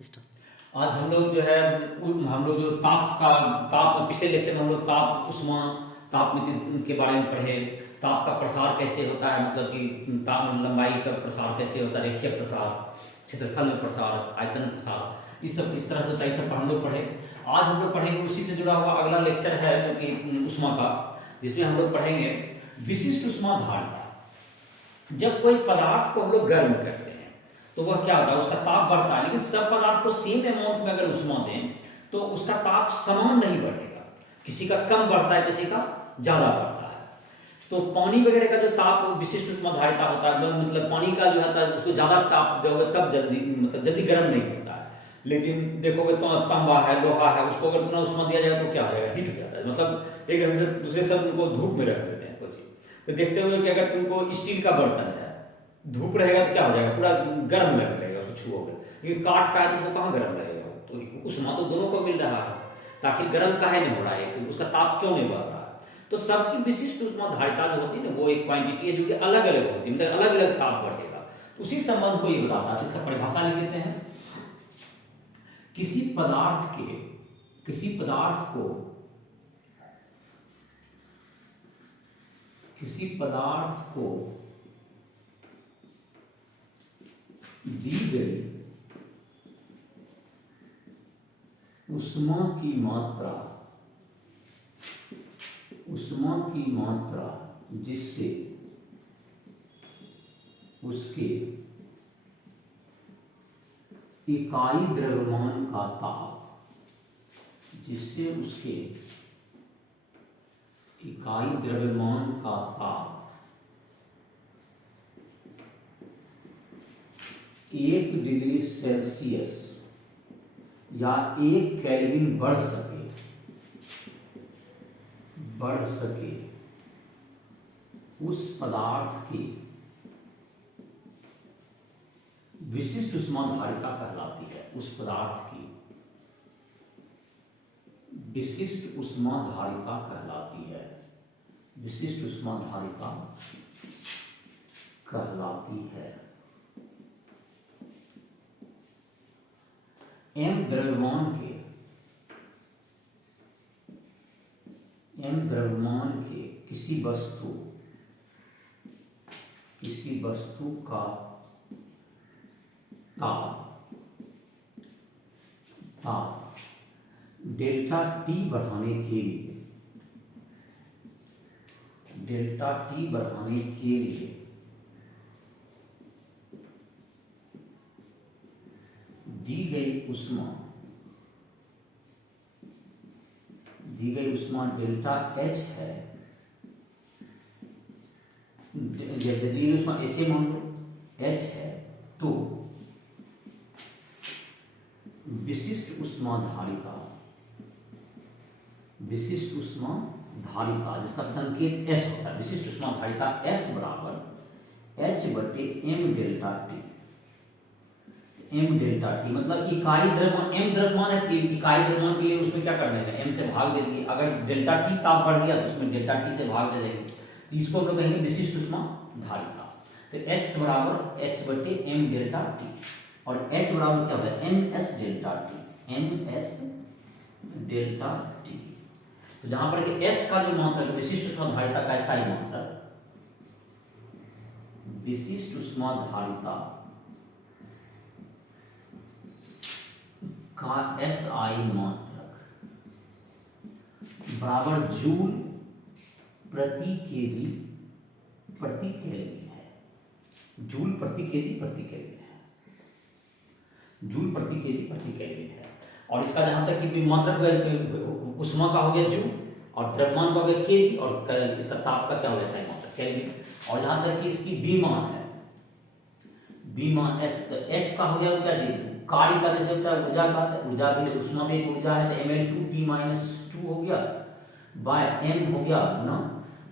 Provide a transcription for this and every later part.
आज हम लोग जो है हम लोग जो ताप पिछले लेक्चर में हम लोग ताप उष्मा तापमिति के बारे में पढ़े। ताप का प्रसार कैसे होता है, मतलब कि ताप लंबाई का प्रसार कैसे होता है, रेखीय प्रसार, क्षेत्रफल में प्रसार, आयतन प्रसार, इस सब किस तरह से होता है, ये सब हम लोग पढ़े। आज हम लोग पढ़ेंगे उसी से जुड़ा हुआ अगला लेक्चर है जो कि उष्मा का, जिसमें हम लोग पढ़ेंगे विशिष्ट उष्मा धारणा। जब कोई पदार्थ को हम लोग गर्म करते हैं तो वह क्या होता है, उसका ताप बढ़ता है, लेकिन सब पदार्थ को सेम अमाउंट में अगर उष्मा दें तो उसका ताप समान नहीं बढ़ेगा, किसी का कम बढ़ता है, किसी का ज्यादा बढ़ता है। तो पानी वगैरह का जो ताप विशिष्ट उष्मा धारिता होता है, मतलब पानी का जो होता है उसको ज्यादा ताप दोगे तब जल्दी गर्म नहीं होता है। लेकिन देखोगे तो तांबा है, लोहा है, उसको अगर इतना उष्मा दिया जाए तो क्या हो जाएगा, हीट हो जाता है, मतलब एक ढंग से दूसरे सब उनको धूप में रख देते हैं कोई चीज। तो देखते हुए कि अगर तुमको स्टील का बर्तन है, धूप रहेगा तो क्या हो जाएगा, पूरा गर्म लगेगा उसको छुओगे, लेकिन काट का है तो उसको कहाँ गर्म लगेगा। तो उष्मा तो दोनों को मिल रहा है, ताकि गर्म काहे नहीं हो रहा है, उसका ताप क्यों नहीं बढ़ रहा है। तो सबकी विशिष्ट उष्मा धारिता जो होती है ना, वो एक क्वांटिटी है जो कि अलग अलग होती है, मतलब अलग अलग ताप बढ़ेगा। उसी संबंध को ये बताता है, इसका परिभाषा लिख देते हैं। किसी पदार्थ को दी गई उष्मा की मात्रा जिससे उसके इकाई द्रव्यमान का ताप 1 डिग्री सेल्सियस या 1 केल्विन बढ़ सके उस पदार्थ की विशिष्ट उष्मा धारिता कहलाती है। उस पदार्थ की विशिष्ट उष्मा धारिता कहलाती है। विशिष्ट उष्मा धारिता कहलाती है। m द्रव्यमान के किसी वस्तु का ताप डेल्टा टी बढ़ाने के लिए दी गई उष्मा डेल्टा एच है। जब दी गई उष्मा एच मान लो, एच है, तो विशिष्ट उष्मा धारिता जिसका संकेत S होता है, विशिष्ट उष्मा धारिता S बराबर H बटे m delta T. m delta T मतलब इकाई द्रव्यमान, m द्रव्यमान है, इकाई द्रव्यमान के लिए उसमें क्या कर देंगे, m से भाग दे देंगे। अगर डेल्टा टी ताप बढ़ गया तो उसमें डेल्टा टी से भाग दे देंगे, तो इसको हम लोग कहेंगे विशिष्ट उष्मा धारिता। तो H बराबर H बटे m डेल्टा टी, और H बराबर क्या होता है, ms delta T, ms delta T. तो जहां पर कि S का जो मात्रक विशिष्ट उष्मा धारिता का SI मात्रक, विशिष्ट उष्मा धारिता का SI मात्रक बराबर जूल प्रति केजी प्रति केल्विन है। जूल प्रति केजी प्रति केल्विन है, जूल प्रति केजी प्रति केल्विन है। और इसका जहां तक कि मात्रक उष्मा का हो गया जूल, और द्रव्यमान का हो गया केजी, और इसका ताप का क्या हो गया SI मात्रक केल्विन। और जहां तक कि इसकी बी मान है, बी मान एस, तो एच का हो गया क्या चीज, कार्य का जैसे होता है ऊर्जा का, ऊर्जा भी उष्मा भी ऊर्जा है, तो Ml2T-2 हो गया बाय m हो गया ना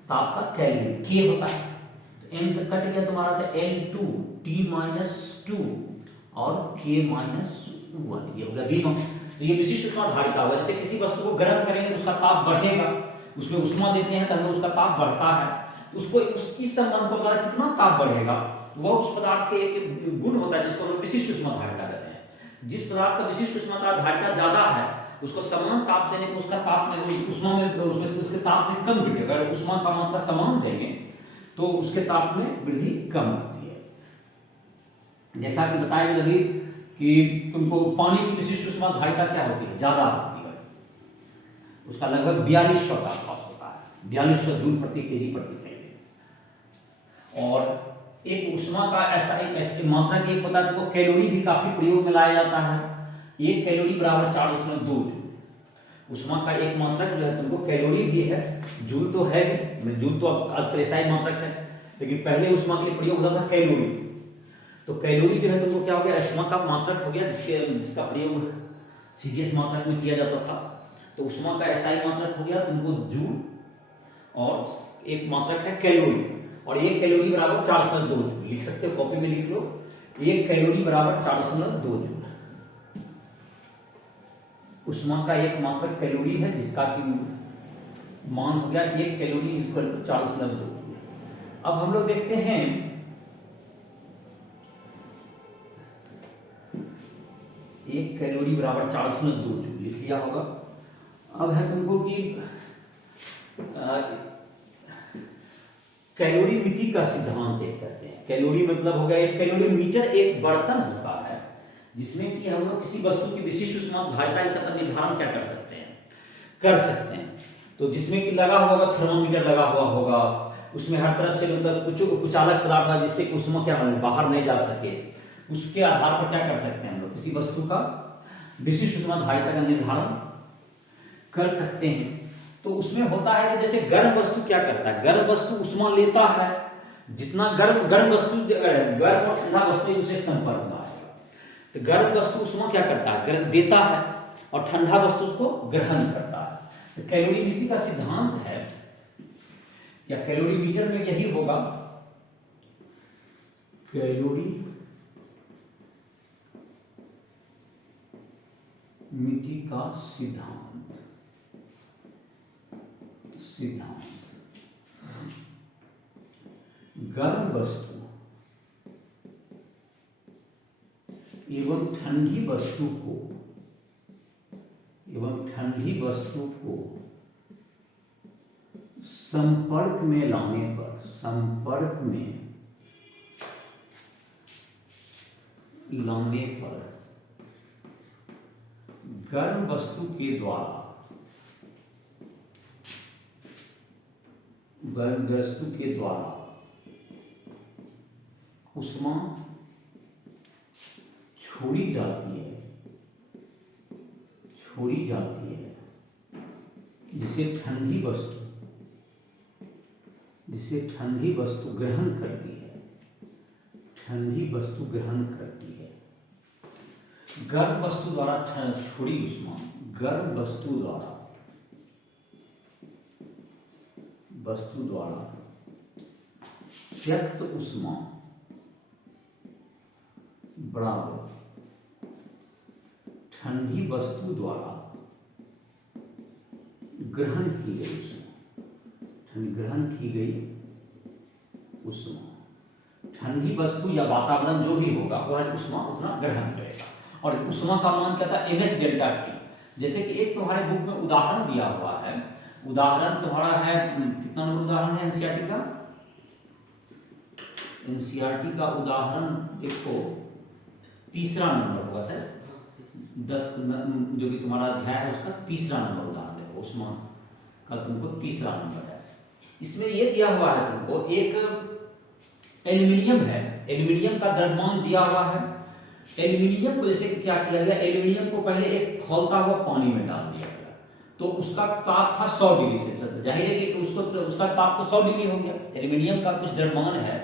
ताप का केल्विन, के होता है, तो m तक कट गया तुम्हारा, तो L2T-2 और K-1 ये हो गया बी मान। तो ये विशिष्ट उष्मा धारिता होगा। जैसे किसी वस्तु को गर्म करेंगे तो उसका ताप बढ़ेगा, उसमें उष्मा देते हैं तब उसका ताप बढ़ता है। उसको इस संबंध को द्वारा कितना ताप बढ़ेगा, वह उस पदार्थ के एक गुण होता है जिसको हम विशिष्ट उष्मा धारिता कहते हैं। जिस पदार्थ का विशिष्ट ऊष्मा का धारिता ज्यादा है उसको समान ताप देने पर उसका ताप में ऊष्मा में उसमें उसके ताप में कम वृद्धि। अगर ऊष्मा का मात्रा समान देंगे तो उसके ताप में वृद्धि कम होती है। जैसा कि बताया अभी कि तुमको पानी की विशिष्ट ऊष्मा धारिता क्या होती है, ज्यादा होती है, उसका लगभग 4200 का आसपास होता है, 4200 जूल प्रति केजी प्रति केल्विन। और एक ऊष्मा का ऐसा एक मात्रा की एक होता है तो कैलोरी भी काफी प्रयोग में लाया जाता है। 1 कैलोरी बराबर 4.2 जूल। ऊष्मा का एक मात्रक जो है तुमको कैलोरी भी है, जूल तो है, जूल तो अब प्रेसाइज मात्रक है, लेकिन पहले ऊष्मा के लिए प्रयोग होता था कैलोरी। तो कैलोरी जो है तुमको क्या हो गया, ऊष्मा का मात्रक हो गया जिसका प्रयोग सीजीएस मात्रक में किया जाता था। तो ऊष्मा का एसआई मात्रक हो गया तुमको जूल, और एक मात्रक है कैलोरी, और 1 कैलोरी बराबर 4.2 जूल। लिख सकते हो, कॉपी में लिख लो, 1 कैलोरी बराबर 4.2 जूल। ऊष्मा का एक मात्रक कैलोरी है जिसका कि मान हो गया 1 कैलोरी इक्वल टू 4.2 जूल। अब हम लोग देखते हैं 1 कैलोरी बराबर 4.2 जूल लिख लिया होगा। अब है तुमको कि कैलोरी मिति का सिद्धांत एक करते हैं। कैलोरी मतलब हो गया 1 कैलोरी मीटर एक बर्तन होता है जिसमें कि हम लोग किसी वस्तु की विशिष्ट ऊष्मा धारिता इसका निर्धारण क्या कर सकते हैं। तो जिसमें कि लगा हुआ होगा, थर्मामीटर लगा हुआ होगा, उसमें हर तरफ से मतलब कुछ कुचालक पदार्थ है जिससे ऊष्मा क्या हो बाहर नहीं जा सके, उसके आधार पर क्या कर सकते हैं हम लोग किसी वस्तु का विशिष्ट ऊष्मा धारिता का निर्धारण कर सकते हैं। तो उसमें होता है कि जैसे गर्म वस्तु क्या करता है, गर्म वस्तु ऊष्मा लेता है, जितना गर्म वस्तु गर्म और ठंडा वस्तु एक दूसरे के संपर्क में आएगा तो गर्म वस्तु ऊष्मा क्या करता है, गर्म देता है, और ठंडा वस्तु उसको ग्रहण करता है। तो कैलोरी मिति का सिद्धांत है, या कैलोरी मीटर में यही होगा, कैलोरी मिति का सिद्धांत गर्म वस्तु एवं ठंडी वस्तु को संपर्क में लाने पर गर्म वस्तु के द्वारा ऊष्मा छोड़ी जाती है जिसे ठंडी वस्तु ग्रहण करती है। गर्म वस्तु द्वारा छोड़ी ऊष्मा, गर्म वस्तु द्वारा त्यक्त ऊष्मा बराबर ठंडी वस्तु द्वारा ग्रहण की गई ऊष्मा। ठंडी वस्तु या वातावरण जो भी होगा वह ऊष्मा उतना ग्रहण करेगा। और ऊष्मा का मान क्या था, ms डेल्टा टी। जैसे कि एक तुम्हारे बुक में उदाहरण दिया हुआ है, उदाहरण तुम्हारा है, कितना नंबर उदाहरण है एनसीईआरटी का उदाहरण देखो, तीसरा नंबर होगा सर, 10 जो कि तुम्हारा अध्याय है उसका तीसरा नंबर उदाहरण देखो, ऊष्मा का तुमको तीसरा नंबर है। इसमें ये दिया हुआ है तुमको, एक एल्यूमिनियम है, एल्यूमिनियम का द्रव्यमान दिया हुआ है। एल्यूमिनियम को जैसे क्या किया गया, एल्यूमिनियम को पहले एक खौलता हुआ पानी में डाल दिया गया, तो उसका ताप था 100 डिग्री सेल्सियस। जाहिर है कि उसका ताप तो 100 डिग्री हो गया। एल्यूमिनियम का कुछ द्रव्यमान है,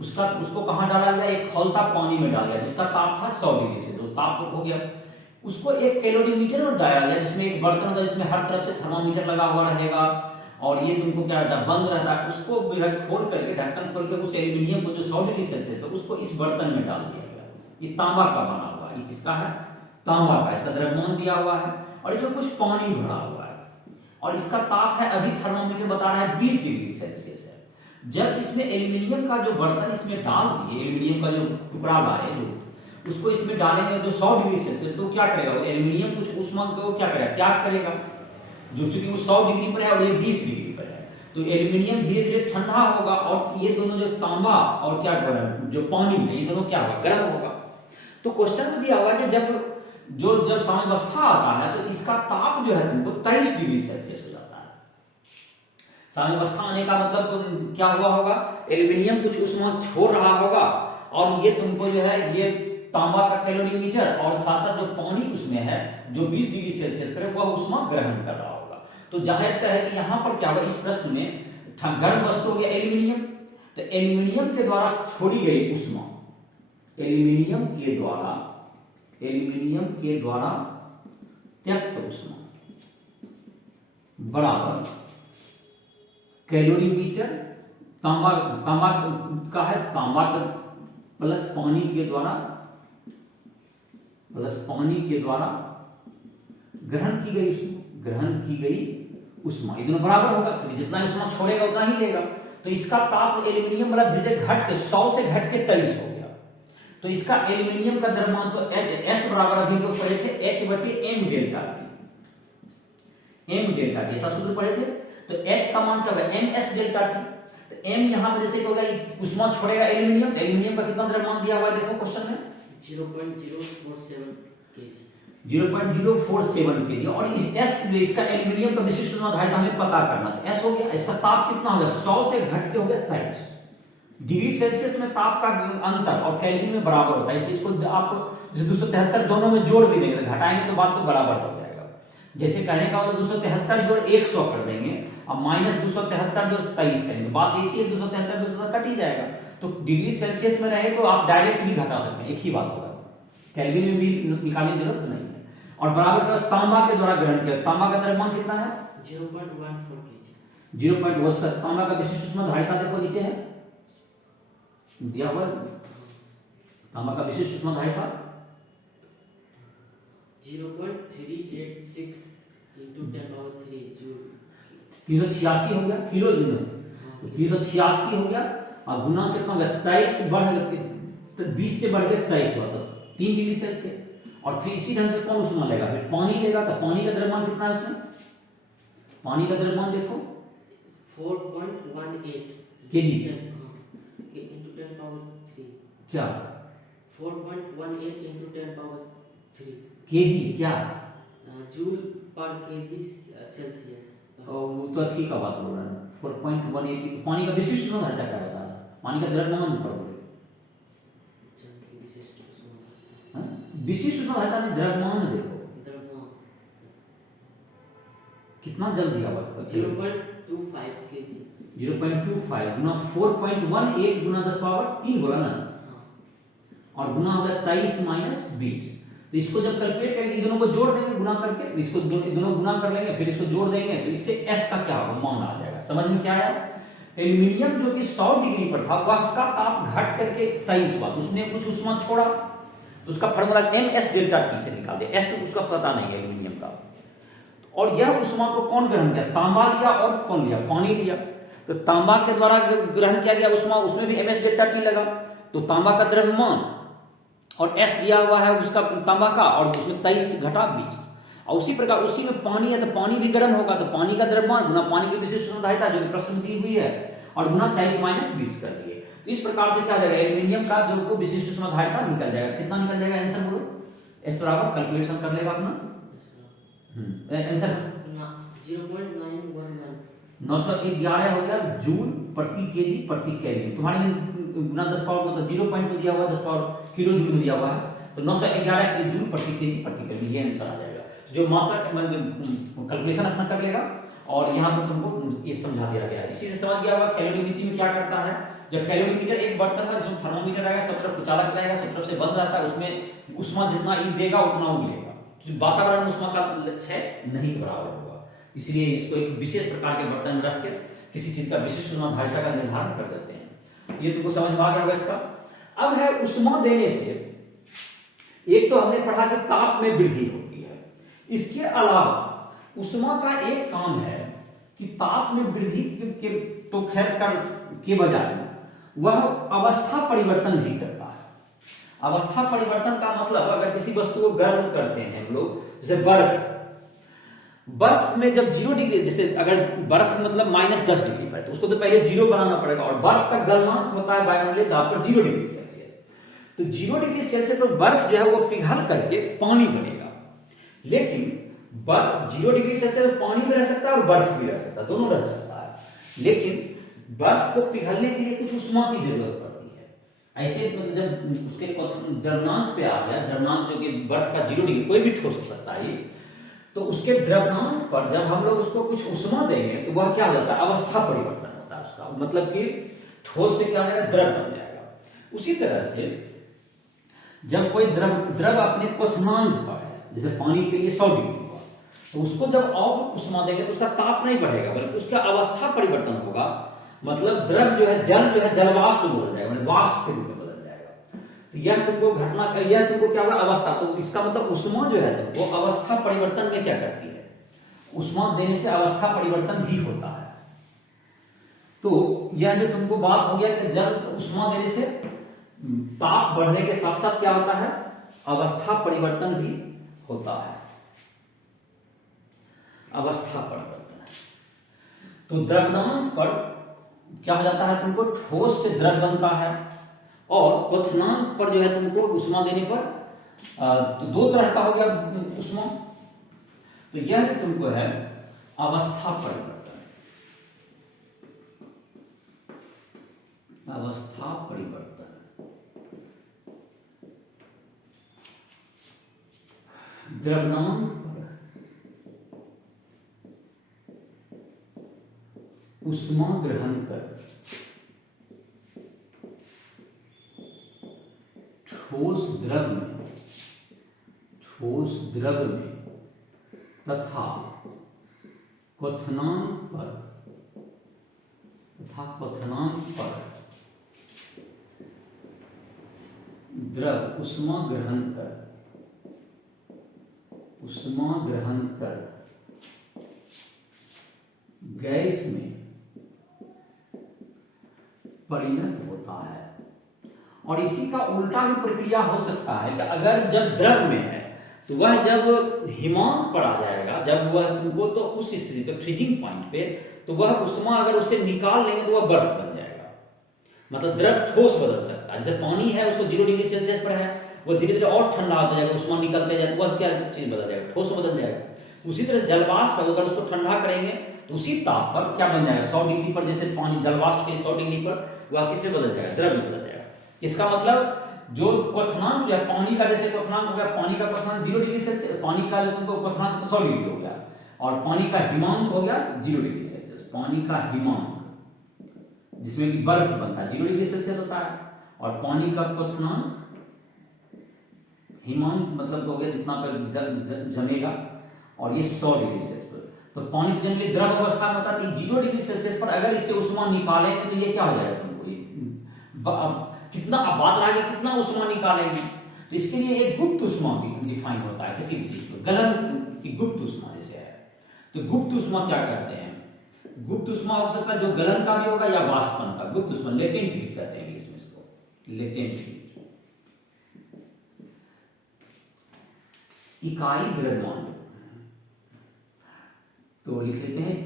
उसको कहाँ डाला गया, एक खौलता पानी में डाला गया जिसका ताप था 100 डिग्री सेल्सियस, तो ताप हो गया। उसको एक कैलोरीमीटर में डाला गया जिसमें एक बर्तन होता है जिसमें हर तरफ से थर्मामीटर लगा हुआ रहेगा, और ये तुमको क्या रहता है, बंद रहता है। उसको खोल करके, ढक्कन खोल के उस एल्यूमिनियम को जो 100 डिग्री सेल्सियस है उसको इस बर्तन में डाल दिया गया। ये तांबा का बना हुआ है, ये किसका है, तांबा का। इसका द्रव्यमान दिया हुआ है और इसमें कुछ पानी भरा हुआ है, और इसका ताप है, अभी थर्मामीटर बता रहा है 20 डिग्री सेल्सियस है। जब इसमें एल्यूमिनियम का जो बर्तन इसमें डाल दिए, एल्यूमिनियम का जो टुकड़ा लाए जो, उसको इसमें डालेंगे तो 100 डिग्री सेल्सियस, तो क्या करेगा वो एल्यूमिनियम कुछ ऊष्मा को क्या करेगा, त्याग करेगा, जो चूंकि वो 100 डिग्री पर है और ये 20 डिग्री पर है, तो एल्यूमिनियम धीरे धीरे ठंडा होगा और ये दोनों जो तांबा और क्या जो पानी है ये दोनों क्या होगा, गर्म होगा। तो क्वेश्चन में दिया हुआ है कि जब साम्यावस्था आता है तो इसका ताप जो है तुमको 23 डिग्री सेल्सियस हो जाता है। साम्यावस्था आने का मतलब क्या हुआ होगा, एल्यूमिनियम कुछ ऊष्मा छोड़ रहा होगा और ये तुमको जो है ये तांबा का कैलोरीमीटर और साथ साथ जो पानी उसमें है जो 20 डिग्री सेल्सियस पर वह ऊष्मा ग्रहण कर रहा होगा। तो जाहिर है कि यहाँ पर क्या होगा, इस प्रश्न में गर्म वस्तु हो गया एल्यूमिनियम, तो एल्यूमिनियम के द्वारा छोड़ी गई ऊष्मा, एल्यूमिनियम के द्वारा त्यक्त ऊष्मा बराबर कैलोरीमीटर तांबा का है, तांबा का प्लस पानी के द्वारा ग्रहण की गई ऊष्मा, ये दोनों बराबर होगा क्योंकि जितना ऊष्मा छोड़ेगा उतना ही लेगा। तो इसका ताप एल्यूमिनियम वाला धीरे धीरे घट के 100 से घट के 23 हो गया। तो इसका एल्यूमिनियम का द्रव्यमान तो एस बराबर अभी लोग पढ़े थे एच बटे एम डेल्टा टी, ऐसा सूत्र पढ़े थे। तो एच का मान क्या होगा, एम एस डेल्टा टी। तो एम यहाँ पर जैसे होगा ऊष्मा छोड़ेगा एल्यूमिनियम का कितना द्रव्यमान दिया हुआ है देखो क्वेश्चन में 0.047 केजी और एस इसका एल्यूमिनियम का विशिष्ट ऊष्माधारिता हमें पता करना था, एस हो गया। इसका ताप कितना हो गया, 100 से घट के हो गया 23 डिग्री सेल्सियस में ताप का अंतर और केल्विन में बराबर होता है, इसलिए इसको आप 273 दोनों में जोड़ भी देंगे, घटाएंगे तो बात तो बराबर हो जाएगा। जैसे कहने का होता 273 जोड़ 100 कर देंगे, अब माइनस 273 जोड़ 23 करेंगे, बात एक ही है, 273 कट ही जाएगा। तो डिग्री सेल्सियस में रहे तो आप डायरेक्ट भी घटा सकते हैं, एक ही बात होगा, केल्विन में भी निकालने की जरूरत नहीं है। और बराबर का तांबा के द्वारा ग्रहण किया, तांबा का द्रव्यमान कितना है 0.14 केजी। 0.1 तांबा का विशिष्ट ऊष्माधारिता देखो नीचे है दिया हुआ, तांबा का विशिष्ट ऊष्माधारिता 0.386 into 10³ जूल, 386 हो गया किलो दिन में, 386 हो गया और गुना कितना हो गया 23 बढ़ गया, 20 से बढ़ गया 23 हुआ, तो 3 डिग्री सेल्सियस। और फिर इसी ढंग से कौन ऊष्मा लेगा, फिर पानी लेगा, तो पानी का द्रव्यमान कितना है उसमें, पानी का द्रव्यमान देखो 4.18 केजी, into 10³ क्या 4.18 into 10³ केजी क्या जूल पर केजी सेल्सियस। तो ठीक है बात बोल रहा है 4.18, तो पानी का विशिष्ट ऊष्माधारिता क्या होता है, पानी का द्रव्यमान पर विशिष्ट ऊष्माधारिता में द्रव्यमान देखो कितना जल्द दिया हुआ है 0.25 केजी, 0.25 गुना 4.18 गुना 10³ बोला ना, और गुना होगा 23 माइनस 20। तो इसको जब कैलकुलेट करेंगे इन दोनों को जोड़ देंगे गुना करके, इसको दोनों गुना कर लेंगे फिर इसको जोड़ देंगे, तो इससे एस का क्या होगा मान आ जाएगा। समझ में क्या आया, एल्यूमिनियम जो कि 100 डिग्री पर था वह उसका ताप घट करके 23 हुआ, उसने कुछ ऊष्मा छोड़ा, तो उसका formula M S delta T से निकाल दे, एस उसका पता नहीं है एल्यूमिनियम का। और यह ऊष्मा को कौन ग्रहण किया, तांबा लिया और कौन लिया, पानी लिया। तो तांबा के द्वारा ग्रहण किया गया ऊष्मा, उसमें भी एम एस डेल्टा टी लगा, तो तांबा का द्रव्यमान और एस दिया हुआ है उसका तांबा का, और उसमें 23 घटा 20। और उसी प्रकार उसी में पानी है तो पानी भी गर्म होगा, तो पानी का द्रव्यमान गुना पानी की विशिष्ट ऊष्माधारिता जो प्रश्न में दी हुई है और गुना 23 माइनस 20 कर दिए। तो इस प्रकार से क्या हो जाएगा, एल्यूमिनियम का जो को विशिष्ट ऊष्माधारिता निकल जाएगा। कितना निकल जाएगा आंसर बोलो, इस बराबर कैलकुलेशन कर लेगा अपना आंसर 0.911 911 हो गया जूल प्रति केजी प्रति केल्विन। तुम्हारे में गुना 10 पावर मतलब 0 पॉइंट में दिया हुआ, 10 पावर किलो जूल में दिया हुआ है, तो 911 जूल प्रति केजी प्रति केल्विन ये आंसर आ जाएगा। जो मात्रा कैलकुलेशन अपना कर लेगा और यहाँ पर तुमको ये समझा दिया गया है। इसी से समझ गया होगा कैलोरीमीटर में क्या करता है। जब कैलोरीमीटर एक बर्तन है जिसमें थर्मोमीटर आएगा, सब तरफ चालक रहेगा, सब तरफ से बंद रहता है, उसमें ऊष्मा जितना ई देगा उतना वो मिलेगा, वातावरण ऊष्मा का क्षय नहीं बराबर होगा। इसलिए इसको एक विशेष प्रकार के बर्तन में रख के किसी चीज का विशिष्ट ऊष्माधारिता का निर्धारण कर देते हैं। ये तुमको समझ में आ गया होगा इसका। अब है ऊष्मा देने से एक तो हमने पढ़ा कि ताप में वृद्धि होती है, इसके अलावा ऊष्मा का एक काम है कि ताप में वृद्धि के तो खैर कर के बजाय वह अवस्था परिवर्तन भी करता है। अवस्था परिवर्तन का मतलब अगर किसी वस्तु को गर्म करते हैं हम लोग, जैसे बर्फ, बर्फ में जब 0 डिग्री, जैसे अगर बर्फ मतलब -10 डिग्री पर, तो उसको तो पहले 0 बनाना पड़ेगा, और बर्फ का गलनांक होता है वायुमंडलीय दाब पर 0 डिग्री सेल्सियस। तो 0 डिग्री सेल्सियस पर बर्फ जो है वो पिघल करके पानी बनेगा। लेकिन बर्फ 0 डिग्री सेल्सियस पर पानी भी रह सकता है और बर्फ भी रह सकता है, दोनों रह सकता है। लेकिन बर्फ को पिघलने के लिए कुछ उष्मा की जरूरत पड़ती है। ऐसे मतलब जब उसके द्रव्यमान पे आ गया, द्रव्यमान जो कि बर्फ का 0 डिग्री, कोई भी ठोस हो सकता है, तो उसके द्रव्यमान पर जब हम लोग उसको कुछ उष्मा देंगे तो वह क्या हो जाता है, अवस्था परिवर्तन होता है उसका, मतलब कि ठोस से क्या है, द्रव बन जाएगा। उसी तरह से जब कोई द्रव अपने क्वथनांक पर है, जैसे पानी के लिए 100 डिग्री पर, तो उसको जब और उष्मा देंगे तो उसका ताप नहीं बढ़ेगा बल्कि उसका अवस्था परिवर्तन होगा। मतलब द्रव जो है, जल जो है जलवाष्प में बदल जाएगा, वाष्प के रूप में बदल जाएगा। तो यह तुमको घटना, यह तुमको क्या होगा, अवस्था। तो इसका मतलब उष्मा जो है तुमको अवस्था परिवर्तन में क्या करती है, उष्मा देने से अवस्था परिवर्तन भी होता है। तो यह जो तुमको बात हो गया कि जल उष्मा देने से ताप बढ़ने के साथ साथ क्या होता है, अवस्था परिवर्तन भी होता है, अवस्था परिवर्तन। तो द्रव्यमान पर क्या हो जाता है, तुमको ठोस से द्रव बनता है, और क्वथनांक पर जो है तुमको उष्मा देने पर तो 2 तरह का हो गया उष्मा। तो यह जो तुमको है अवस्था परिवर्तन, अवस्था परिवर्तन। द्रव्यमान पर उष्मा ग्रहण कर ठोस द्रव में तथा क्वथनांक पर द्रव उष्मा ग्रहण कर गैस में परिणत होता है। और इसी का उल्टा भी प्रक्रिया हो सकता है कि अगर जब द्रव में है तो वह जब हिमांक पर आ जाएगा, जब वह तुमको, तो उस स्थिति पे फ्रीजिंग पॉइंट पे, तो वह उष्मा अगर उसे निकाल लेंगे तो वह बर्फ बन जाएगा। मतलब द्रव ठोस बदल सकता है। जैसे पानी है, उसको 0 डिग्री सेल्सियस पर है, वो धीरे धीरे और ठंडा होता जाएगा, उष्मा निकलते जाए तो वह क्या चीज बदल जाएगा, ठोस बदल जाएगा। उसी तरह जलवाष्प अगर उसको ठंडा करेंगे तो उसी ताप पर क्या बन जाएगा, 100 डिग्री पर, जैसे पानी जलवाष्प के 100 डिग्री पर, वह किसमें बदल जाएगा, द्रव में बदल जाएगा। इसका मतलब जो क्वथनांक है पानी का, जैसे क्वथनांक हो गया, पानी का क्वथनांक 0 डिग्री सेल्सियस, पानी का जो तुमको क्वथनांक 100 डिग्री हो गया, और पानी का हिमांक हो गया 0 डिग्री सेल्सियस। पानी का हिमांक जिसमें कि बर्फ बनता है 0 डिग्री सेल्सियस होता है, और पानी का क्वथनांक, हिमांक मतलब हो गया जितना पर जमेगा, और ये 100 डिग्री सेल्सियस पर। तो पानी तो जनरली द्रव अवस्था में होता है, 0 डिग्री सेल्सियस पर अगर इससे उष्मा निकालेंगे तो ये क्या हो जाएगा तुमको, कितना, अब बात रहा कि कितना उष्मा निकालेंगे, तो इसके लिए एक गुप्त उष्मा भी डिफाइन होता है किसी भी चीज को, गलन की गुप्त उष्मा जैसे है। तो गुप्त उष्मा क्या कहते हैं, गुप्त उष्मा हो सकता है जो गलन का भी होगा या वाष्पन का, गुप्त उष्मा, लेटेंट हीट कहते हैं इंग्लिश में इसको, लेटेंट हीट। इकाई द्रव्यमान, तो लिख लेते हैं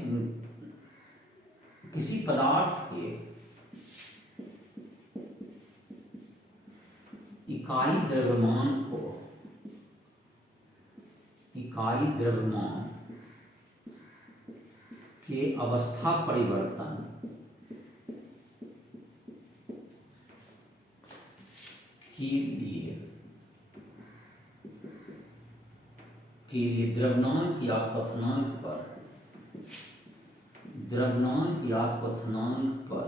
किसी पदार्थ के इकाई द्रव्यमान के अवस्था परिवर्तन के लिए द्रव्यमान या क्वथनांक पर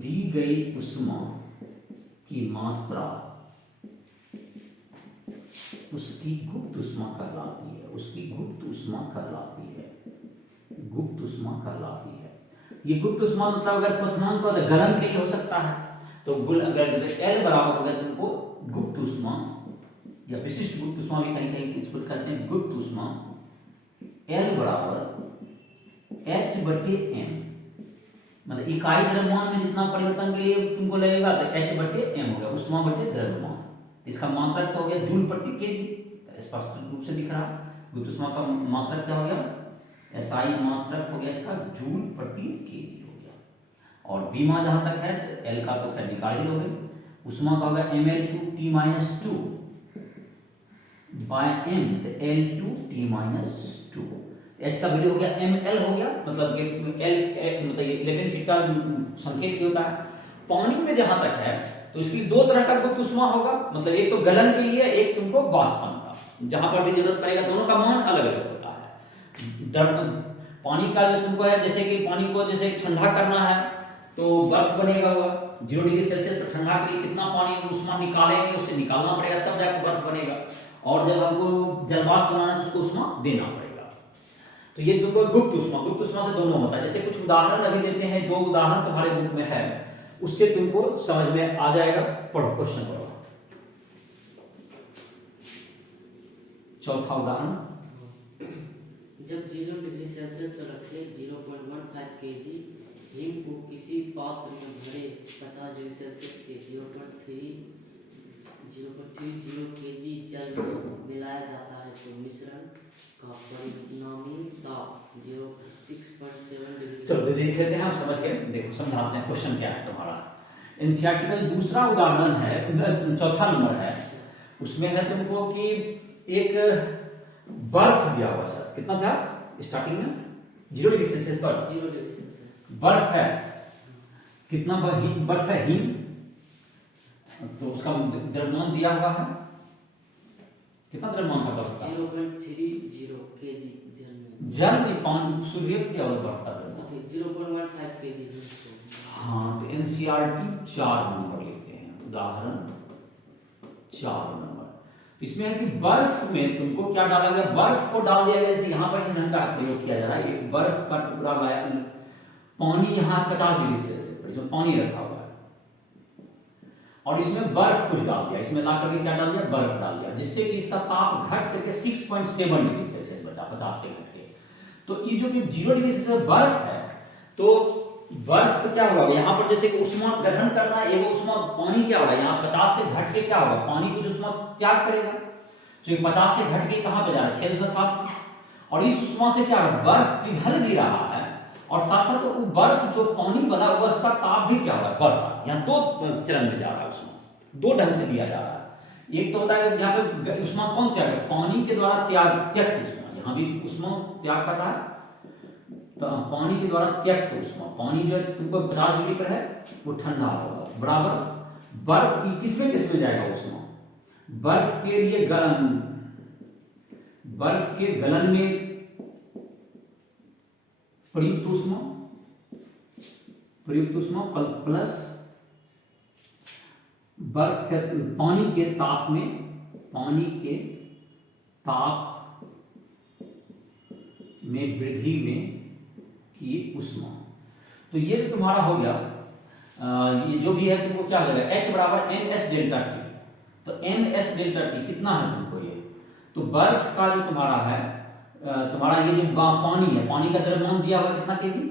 दी गई उष्मा की मात्रा उसकी गुप्त उष्मा कहलाती है, गुप्त उष्मा कहलाती है। ये गुप्त उष्मा मतलब अगर क्वथनांक का गलन के लिए हो सकता है, तो अगर L बराबर होगा तुमको गुप्त उष्मा या विशिष्ट गुप्त उष्मा भी कहीं कहीं इसको कहते हैं गुप्त उष्मा, L बराबर H/m मतलब इकाई द्रव्यमान में जितना परिवर्तन के लिए तुमको लगेगा तो h बटे m हो गया, उष्मा बटे द्रव्यमान। इसका मात्रक तो हो गया जूल प्रति केजी, स्पष्ट रूप से दिख रहा है। गुप्त उष्मा का मात्रक क्या हो गया, SI मात्रक हो गया इसका जूल प्रति केजी हो गया। और बीमा जहां तक है तो L का तो खैर निकाल ही लोगे, उष्मा का होगा mL2T-2 बाय m, तो L2T-2। H का वैल्यू हो गया mL हो गया, मतलब L मतलब ये लेटेंट हीट का संकेत क्या होता है। पानी में जहां तक है तो इसकी दो तरह का गुप्त उष्मा होगा, मतलब एक तो गलन के लिए, एक तुमको वाष्पन का। जहां पर भी जरूरत पड़ेगा दोनों का मान अलग अलग होता है। पानी का जो तुमको है, जैसे कि पानी को जैसे ठंडा करना है तो बर्फ बनेगा, हुआ 0 डिग्री सेल्सियस पर ठंडा करिए, कितना पानी उष्मा निकालेंगे, उससे निकालना पड़ेगा तब जाकर बर्फ बनेगा। और जब हमको जलवाष्प बनाना है तो उसको उष्मा देना पड़ेगा। तो ये तुमको गुप्त उष्मा से दोनों होता है। जैसे कुछ उदाहरण अभी देते हैं, 2 उदाहरण तुम्हारे बुक में है, उससे तुमको समझ में आ जाएगा। पढ़ो, क्वेश्चन पढ़ो। चौथा उदाहरण, जब 0 डिग्री सेल्सियस पर रखे 0.15 केजी हिम को किसी पात्र में भरे 50 डिग्री सेल्सियस के 0.30 केजी जल में मिलाया जाता है तो मिश्रण का परिणामी ताप 6.7 डिग्री। चलो देख लेते हैं, हम समझ गए। देखो समझाते हैं क्वेश्चन क्या है तुम्हारा। एनसीईआरटी का दूसरा उदाहरण है, चौथा नंबर है, उसमें है तुमको कि एक बर्फ दिया हुआ सर, कितना था स्टार्टिंग में 0 डिग्री सेल्सियस पर 0 डिग्री सेल्सियस बर्फ है, कितना बर्फ है हिम, तो उसका द्रव्यमान दिया हुआ है, कितना द्रव्यमान का बर्फ का 0.30 केजी जल में, जल में पानी सूर्य दिया हुआ बर्फ का द्रव्यमान 0.15 केजी। हाँ, तो एनसीईआरटी 4 नंबर लिखते हैं, उदाहरण 4 नंबर। इसमें है कि बर्फ में तुमको क्या डाला गया, बर्फ को डाल दिया गया। जैसे यहाँ पर ईंधन का प्रयोग किया जा रहा है, एक बर्फ का टुकड़ा लाया, पानी यहाँ 50 डिग्री सेल्सियस पर इसमें पानी रखा हुआ है और इसमें बर्फ कुछ डाल दिया, इसमें ला करके क्या डाल दिया, बर्फ डाल दिया, जिससे कि इसका ताप घट करके 6.7 डिग्री सेल्सियस बचा, 50 से घट के। तो ये जो कि 0 डिग्री सेल्सियस बर्फ है, तो बर्फ तो क्या होगा यहाँ पर, जैसे कि उष्मा ग्रहण करना है, एवं उष्मा पानी क्या होगा यहाँ 50 से घट के क्या होगा, पानी कुछ उष्मा त्याग करेगा, तो 50 से घट के कहां पे जा रहा है 607, और इस उष्मा से क्या होगा, बर्फ पिघल भी रहा है और साथ साथ वो बर्फ जो पानी बना हुआ उसका ताप भी क्या होगा बढ़ रहा है। यहाँ 2 चरण में जा रहा है, उष्मा 2 ढंग से दिया जा रहा है। एक तो होता है यहाँ पे उष्मा कौन त्याग है, पानी के द्वारा त्यक्त उष्मा, यहाँ भी उष्मा त्याग कर रहा है, तो पानी के द्वारा त्यक्त उष्मा, पानी जो तुमको 50 डिग्री पर है वो ठंडा होगा, बराबर बर्फ किसमें जाएगा उष्मा, बर्फ के लिए बर्फ के गलन में प्रयुक्त उष्मा प्लस बर्फ के पानी के ताप में वृद्धि में की उष्मा। तो ये तुम्हारा हो गया, ये जो भी है तुमको क्या हो जाएगा, H बराबर NS डेल्टा T। तो NS डेल्टा T कितना है तुमको ये, तो बर्फ का जो तुम्हारा है, तुम्हारा ये जो पानी है, पानी का द्रव्यमान दिया हुआ कितना केजी,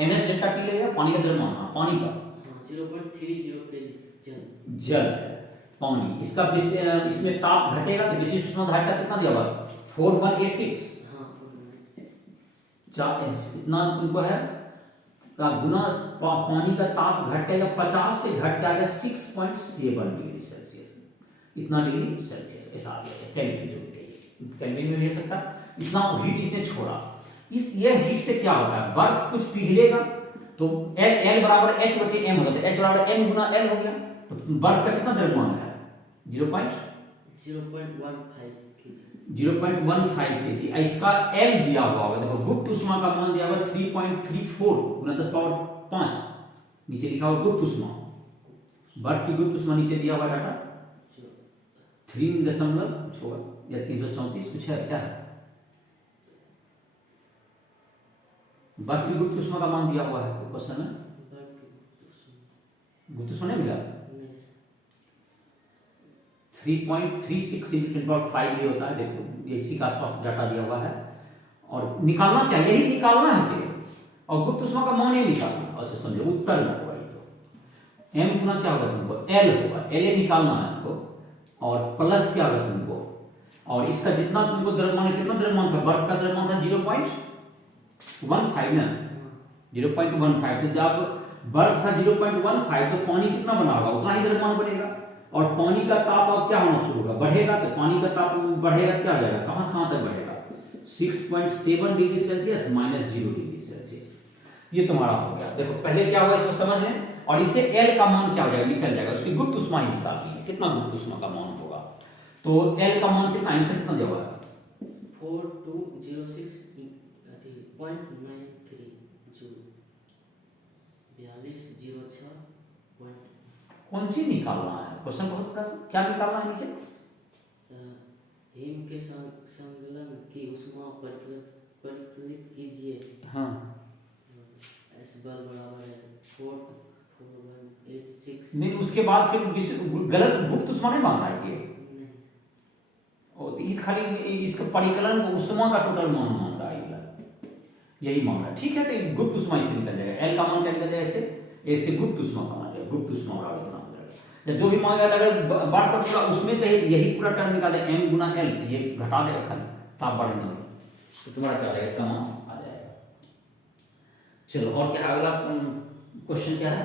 NS डेल्टा T लगेगा, पानी का द्रव्यमान, हाँ पानी का 0.30 केजी जल है पानी, इसका इसमें ताप घटेगा तो विशिष्ट उष्मा धारिता कितना दिया हुआ 4186, इतना तुमको है का गुना पानी का ताप घटेगा 50 से घट के आएगा 6.7 डिग्री सेल्सियस, इतना डिग्री सेल्सियस ऐसा आ गया केल्विन, जो भी केल्विन में ले सकता, इतना हीट इसने छोड़ा। ये हीट से क्या होता है, बर्फ कुछ पिघलेगा तो L बराबर H बटे M होगा, तो H बराबर M गुना L हो गया। तो बर्फ का कितना द्रव्यमान है 0.15 केजी, इसका L दिया हुआ होगा, देखो गुप्त उष्मा का मान दिया हुआ 3.34 गुना 10⁵ नीचे लिखा हुआ गुप्त उष्मा, बर्फ की गुप्त उष्मा नीचे दिया हुआ डाटा 3 दशमलव कुछ होगा या 334 कुछ है, क्या है बर्फ की गुप्त उष्मा का मान दिया हुआ है क्वेश्चन में, गुप्त उष्मा नहीं मिला 3.36 × 10⁵ ये होता है, देखो इसी के आसपास डाटा दिया हुआ है। और निकालना क्या, यही निकालना है कि, और गुप्त उष्मा का मान ये निकालना, और अच्छा समझो उत्तर में होगा ये तो। m गुना क्या होगा तुमको l होगा, l निकालना है हमको, और प्लस क्या होगा तुमको, और इसका जितना तुमको द्रव्यमान है, कितना द्रव्यमान था, बर्फ का द्रव्यमान था 0.15 ना, 0.15। तो जब बर्फ था 0.15 तो पानी कितना बना होगा, उतना ही द्रव्यमान बनेगा। और पानी का ताप अब क्या होना शुरू होगा, बढ़ेगा। तो पानी का ताप बढ़ेगा, क्या हो जाएगा, कहां से कहां तक बढ़ेगा, 6.7 degree Celsius minus 0 degree Celsius. ये तुम्हारा हो गया। देखो पहले क्या हुआ इसको समझ लें, और इससे L का मान क्या हो जाएगा, निकल जाएगा। उसकी गुप्त उष्मा ही निकालनी है, कितना गुप्त उष्मा का मान होगा। तो L का मान कितना, आंसर कितना दिया हुआ है, 4206.93 जूल, 4206 कौन सी निकालना है, क्वेश्चन बहुत बड़ा सा, क्या निकालना है नीचे, हिम के संकलन की उष्मा परिकलित कीजिए। हाँ एस बल बराबर है 44186। नहीं, उसके बाद फिर गलत गुप्त उष्मा नहीं मांग रहा है ये, नहीं और ये खाली इसका परिकलन उष्मा का टोटल मान मांग रहा है, यही मांग रहा है। ठीक है, तो गुप्त उष्मा इससे निकल जाएगा, L का मान क्या निकल जाएगा, ऐसे गुप्त उष्मा का मान जाएगा, गुप्त उष्मा बराबर बना हो जाएगा। जो भी मांगा, अगर बाढ़ का पूरा उसमें चाहिए तो यही पूरा टर्म निकाले, m गुना L, तो ये घटा देगा खाली ताप बढ़ने में, तो तुम्हारा क्या आएगा, इसका मान आ जाएगा। चलो और क्या अगला क्वेश्चन क्या है,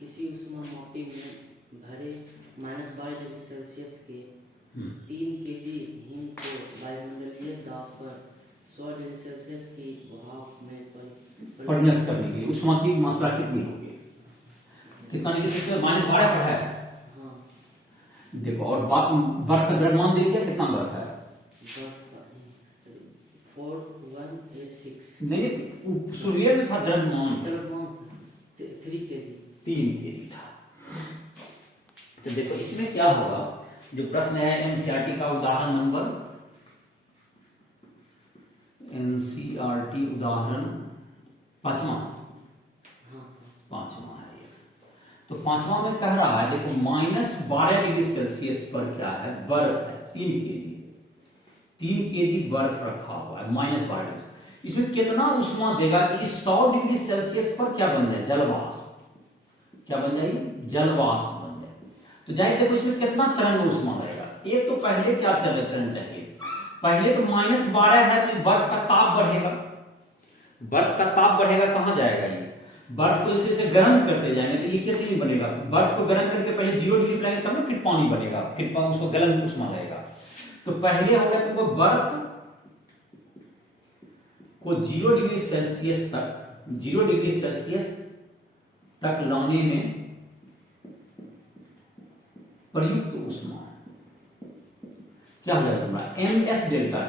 किसी उष्मा मोटी में भरे -22 डिग्री सेल्सियस के 3 केजी हिम को वायुमंडलीय दाब पर 100 डिग्री सेल्सियस की भाप में परिणत करने के लिए उष्मा की मात्रा कितनी होगी, कितना डिग्री सेल्सियस, -12 पर है। हाँ देखो, और बर्फ का द्रव्यमान दे दिया, कितना बर्फ है, 4186 नहीं सूर्य में था द्रव्यमान 3 केजी 3 केजी था। तो देखो इसमें क्या होगा, जो प्रश्न है एनसीईआरटी का उदाहरण नंबर, एनसीईआरटी उदाहरण 5वां है ये। तो 5वां में कह रहा है, देखो -12 डिग्री सेल्सियस पर क्या है, बर्फ है 3 केजी बर्फ रखा हुआ है, -12 डिग्री। इसमें कितना उष्मा देगा कि इस 100 डिग्री सेल्सियस पर क्या बन जाए, जलवाष्प, क्या बन जाएगी, जलवाष्प बन जाए। तो जाहिर देखो इसमें कितना चरण में उष्मा रहेगा, एक तो पहले क्या चरण चाहिए, पहले तो -12 है तो बर्फ का ताप बढ़ेगा, बर्फ का ताप बढ़ेगा, कहां जाएगा ये, बर्फ को इसे गर्म करते जाएंगे तो ये कैसे नहीं बनेगा, बर्फ को गर्म करके पहले 0 डिग्री पर लाएंगे तब ना फिर पानी बनेगा, फिर उसको गलन उष्मा रहेगा। तो पहले हो गया तुमको बर्फ को 0 डिग्री सेल्सियस तक लाने में प्रयुक्त उष्मा क्या हो जाएगा तुम्हारा, ns डेल्टा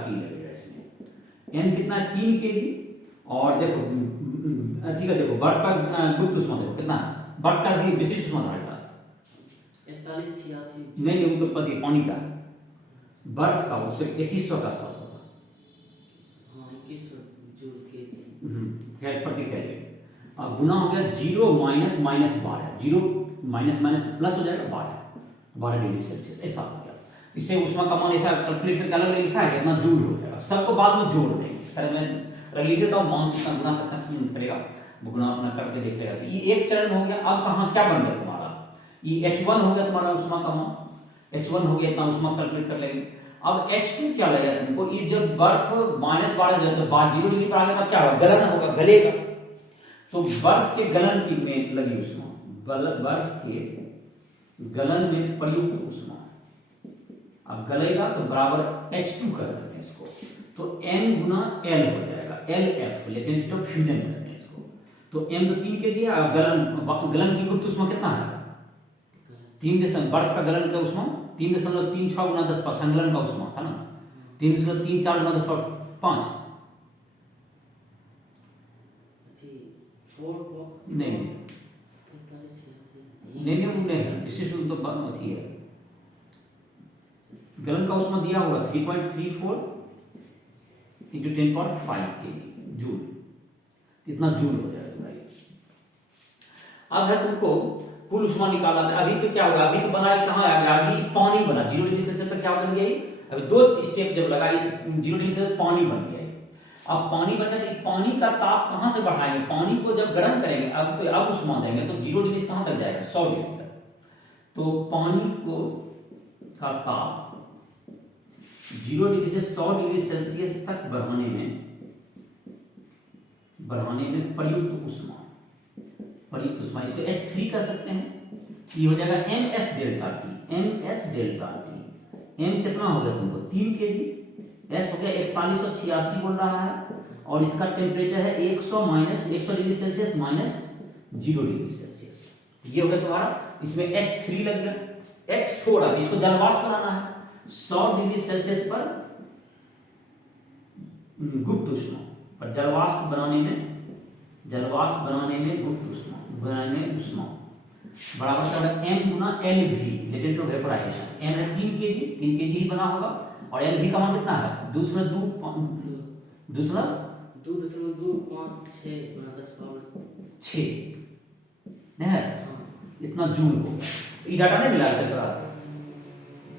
टी लगेगा इसमें। n कितना है, 3 केजी, और देखो ठीक है, देखो बर्फ का गुप्त उष्मा देखो कितना है, बर्फ का विशिष्ट उष्मा रहेगा 4186। नहीं, वो तो पति पानी का है, बर्फ का उससे 2100 के आसपास होगा, हाँ 2100 जूल केजी, खैर प्रति कैलोरी। अब गुना हो गया 0 -12, 0 माइनस प्लस हो जाएगा 12 डिग्री सेल्सियस, ऐसा हो गया। इससे उष्मा का मान ऐसा कैलकुलेट करके अलग लिखा है, कितना जूल हो जाएगा, सबको बाद में जोड़ देंगे। सर मैं लिख देता हूँ, मान कितना गुना करना पड़ेगा, वो गुना अपना करके देख लेगा। तो ये एक चरण हो गया। अब कहाँ क्या बन गया तुम्हारा, ये H1 हो गया तुम्हारा उष्मा का मान, H1 हो गया, इतना उष्मा कैलकुलेट कर लेंगे। अब H2 क्या लगेगा तुमको, ये जब बर्फ -12 0 डिग्री पर आ गया तब क्या होगा, गलन होगा, गलेगा। तो बर्फ के गलन की में लगी उष्मा, बर्फ के गलन में प्रयुक्त उष्मा, अब गलेगा तो बराबर H2 कर सकते हैं इसको, तो N गुना L हो जाएगा, LF, लेकिन तो फ्यूजन करते हैं इसको। तो M तो 3 के दिया, गलन की गुप्त उष्मा कितना है, 3 बर्फ का गलन का उष्मा 3.36 गुना 10 पर संगलन का उष्मा था ना, 3.34 गुना 10 पर 5, नहीं विशेष तो अथी है, गलन का उष्मा दिया होगा 3.34 × 10⁵ केजी जूल, इतना जूल हो जाएगा तुम्हारी। अब है तुमको कुल उष्मा निकालना था। अभी तो क्या होगा, अभी तो बना कहाँ आ गया, अभी पानी बना 0 डिग्री सेल्सियस पर, क्या बन गया, अभी 2 स्टेप जब लगा 0 डिग्री सेल्सियस पानी बन गया। अब पानी बनने से पानी का ताप कहाँ से बढ़ाएंगे, पानी को जब गर्म करेंगे अब उष्मा देंगे तो 0 डिग्री से कहाँ तक जाएगा, 100 डिग्री तक। तो पानी को का ताप 0 डिग्री से 100 डिग्री सेल्सियस तक बढ़ाने में प्रयुक्त उष्मा इसको H3 कर सकते हैं। ये हो जाएगा ms डेल्टा टी। m कितना हो गया तुमको 3 केजी, s हो गया 4186 बोल रहा है, और इसका टेम्परेचर है 100 degree Celsius minus 0 degree Celsius. ये हो गया तुम्हारा, इसमें H3 लग गया। H4 अब इसको जलवाष्प बनाना है 100 डिग्री सेल्सियस पर गुप्त उष्मा पर, जलवाष्प बनाने में गुप्त उष्मा बराबर का m गुना LV latent to vaporisation. m है 3 केजी ही बना होगा, और LV का मान कितना है, 2.256 नहीं है, इतना जूल हो गया। ये डाटा नहीं मिला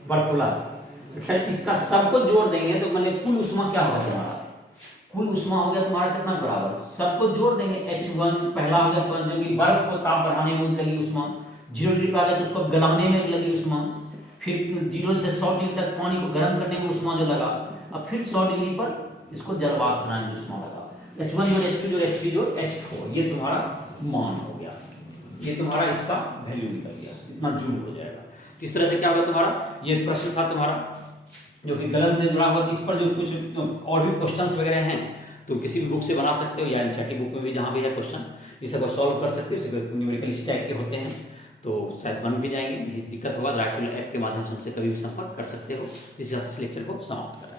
बर्फुला। खैर इसका सबको जोड़ देंगे तो मतलब कुल उष्मा क्या होगा तुम्हारा, कुल उष्मा हो गया तुम्हारा कितना बराबर, सबको जोड़ देंगे। H1 पहला हो गया जो कि बर्फ को ताप बढ़ाने में लगी उष्मा, 0 डिग्री पर आ गया तो उसको गलाने में लगी उष्मा, फिर 0 से 100 डिग्री तक पानी को गर्म करने में उष्मा जो लगा, अब फिर 100 डिग्री पर इसको जलवाष्प बनाने में उष्मा लगा। H1 जोड़ H2 जोड़ H3 जोड़ H4, ये तुम्हारा मान हो गया, ये तुम्हारा इसका वैल्यू निकल गया, इतना जूल हो जाएगा। इस तरह से क्या होगा तुम्हारा, ये प्रश्न था तुम्हारा जो कि गलन से जुड़ा हुआ। इस पर जो कुछ और भी क्वेश्चंस वगैरह हैं तो किसी भी बुक से बना सकते हो, या एनसीईआरटी बुक में भी जहाँ भी है क्वेश्चन, इसे अगर सॉल्व कर सकते हो। इसे न्यूमेरिकल इस टाइप के होते हैं तो शायद बन भी जाएंगे। दिक्कत होगा राइफल ऐप के माध्यम से हमसे कभी भी संपर्क कर सकते हो। इसी साथ इस लेक्चर को समाप्त करें।